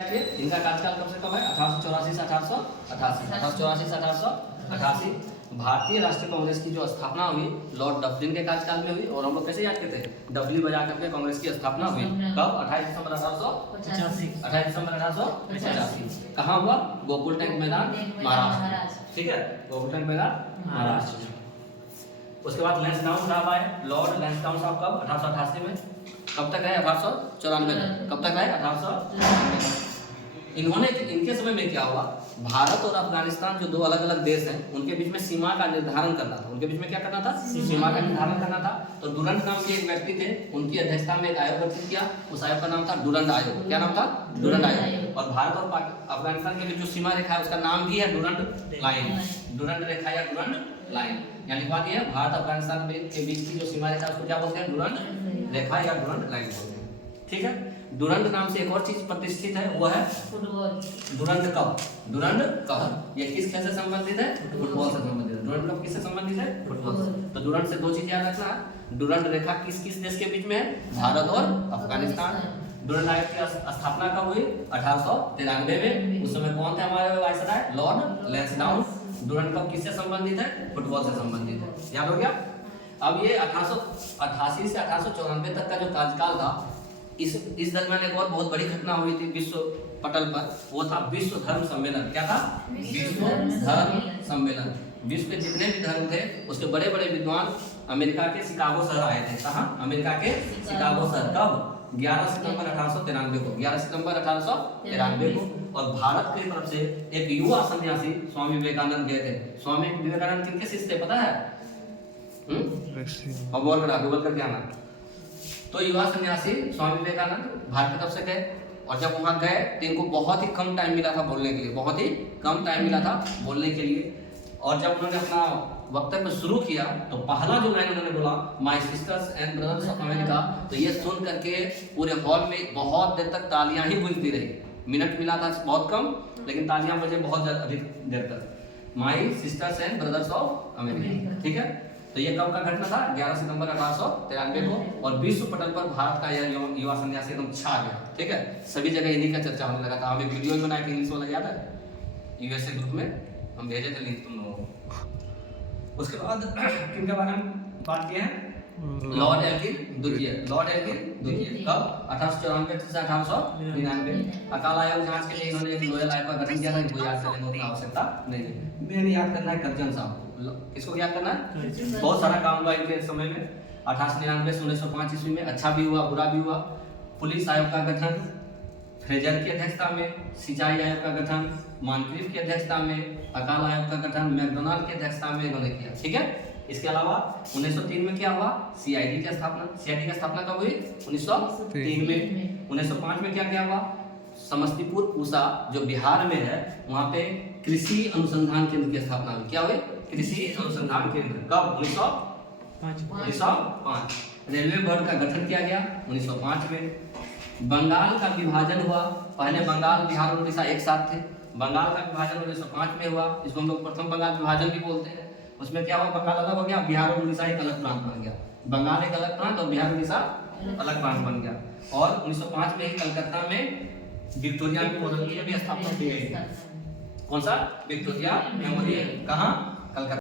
इनका कार्यकाल कब से कब है? 1884 से 1888, 1884 से 1888। भारतीय राष्ट्रीय कांग्रेस की जो स्थापना हुई लॉर्ड डफलिन के कार्यकाल में हुई। और हम लोग कैसे याद करते हैं? डबली बजा करके कांग्रेस की स्थापना हुई कब? 28 दिसंबर 1885। 28 दिसंबर 1885। कहाँ हुआ? गोकुल टैंक मैदान, महाराष्ट्र। ठीक है, गोकुल टैंक मैदान, महाराष्ट्र। उसके बाद लैंसडाउन साहब आए। लॉर्ड लैंसडाउन साहब कब? 1888 में। कब तक रहे? 1894 तक। कब तक रहे? 1894। इनके समय में क्या हुआ? भारत और अफगानिस्तान जो दो अलग अलग देश हैं उनके बीच में सीमा का निर्धारण करना था। उनके बीच में क्या करना था? सीमा का निर्धारण करना था। तो डुरंड नाम के एक व्यक्ति थे, उनकी अध्यक्षता में एक आयोग गठित किया। उस आयोग का नाम था डुरंड आयोग। क्या नाम था? डुरंड आयोग। और भारत और अफगानिस्तान के बीच जो सीमा रेखा है उसका नाम भी है डुरंड लाइन। डुरंड रेखा या डुरंड लाइन यानी लिखवा दिया। भारत अफगानिस्तान के बीच की जो सीमा रेखा उसको क्या बोलते हैं? डुरंड रेखा या डुरंड लाइन बोलते हैं। ठीक है। डुरंड नाम से एक और चीज प्रतिष्ठित है, वो है football. Durand cup. Durand cup ये किस खेल से संबंधित है? फुटबॉल से संबंधित है। डुरंड कप किससे संबंधित है? फुटबॉल से। तो डुरंड से दो चीज याद रखना है। डुरंड रेखा किस किस देश के बीच में है? भारत और अफगानिस्तान। डुरंड आयोग की स्थापना कब हुई? 1893 में। उस समय कौन थे हमारे viceroy? Lord Lansdowne. Durand cup किससे संबंधित है? फुटबॉल से संबंधित है। याद हो गया? अब ये 1888 से 1894 तक का जो कार्यकाल था, इस दरमियान एक और बहुत बड़ी घटना हुई थी विश्व पटल पर। वो था विश्व धर्म सम्मेलन। क्या था? विश्व धर्म सम्मेलन। विश्व के जितने भी धर्म थे उसके बड़े बड़े विद्वान अमेरिका के शिकागो शहर आए थे। कहाँ? अमेरिका के शिकागो शहर। कब? 11 सितंबर 1893 को। 11 सितंबर 1893 को। और भारत की तरफ से एक युवा सन्यासी स्वामी विवेकानंद गए थे। स्वामी विवेकानंद किनके शिष्य थे पता है? अब गूगल करके आना। तो युवा सन्यासी स्वामी विवेकानंद भारत की तरफ से गए। और जब वहां गए तो इनको बहुत ही कम टाइम मिला था बोलने के लिए। बहुत ही कम टाइम मिला था बोलने के लिए। और जब उन्होंने अपना वक्तव्य शुरू किया तो पहला जो लाइन उन्होंने बोला, my sister's and brothers of America, तो ये सुन करके पूरे हॉल में बहुत देर तक तालियां ही गूंजती रही। मिनट मिला था बहुत कम, लेकिन तालियां बजे बहुत अधिक देर तक। My sister's and brothers of America. ठीक है। तो ये कब का घटना था? 11 सितंबर 1893 को। और विश्व पटल पर भारत का यह युवा सन्यासी एकदम छा गया। ठीक है। सभी जगह इन्हीं का चर्चा होने लगा था। हमें वीडियो भी बनाया इंग्लिश वाला, याद है? यूएसए ग्रुप में हम भेजे थे लिंक तुम लोगों को। उसके बाद किनके बारे में बात किए हैं? लॉर्ड एल्गिन द्वितीय। लॉर्ड एल्गिन द्वितीय कब? 1894 से 1899। अकाल आयोग जांच के लिए इन्होंने एक लोयल आयोग का गठन किया था। वो याद करने की आवश्यकता नहीं है। मैंने याद करना है कर्जन साहब। किसको याद करना है? बहुत सारा काम हुआ इनके समय में। 1899 से 1905 ईस्वी में अच्छा भी हुआ बुरा भी हुआ। पुलिस आयोग का गठन फ्रेजर की अध्यक्षता में। सिंचाई आयोग का गठन मानक्रीफ की अध्यक्षता में। अकाल आयोग का गठन मैकडोनाल्ड की अध्यक्षता में इन्होंने किया। ठीक है। इसके अलावा 1903 में क्या हुआ? सीआईडी की स्थापना। सीआईडी की स्थापना कब हुई? 1903 में। 1905 में क्या हुआ? समस्तीपुर पूसा जो बिहार में है वहां पे कृषि अनुसंधान केंद्र की स्थापना हुई। क्या हुई? कृषि अनुसंधान केंद्र। कब? 1905। रेलवे बोर्ड का गठन किया गया 1905 में। बंगाल का विभाजन हुआ। पहले बंगाल बिहार और उड़ीसा एक साथ थे। बंगाल का विभाजन 1905 में हुआ। इसको हम लोग प्रथम बंगाल विभाजन भी बोलते हैं। उसमें क्या हुआ? बंगाल अलग हो गया, बिहार और उड़ीसा एक अलग प्रांत बन गया। बंगाल एक अलग प्रांत और बिहार उड़ीसा अलग प्रांत बन गया। और 1905 में ही कलकत्ता में विक्टोरिया मेमोरियल की भी स्थापना की गई। कौन सा? Victoria memorial. कहाँ? कलकत्ता।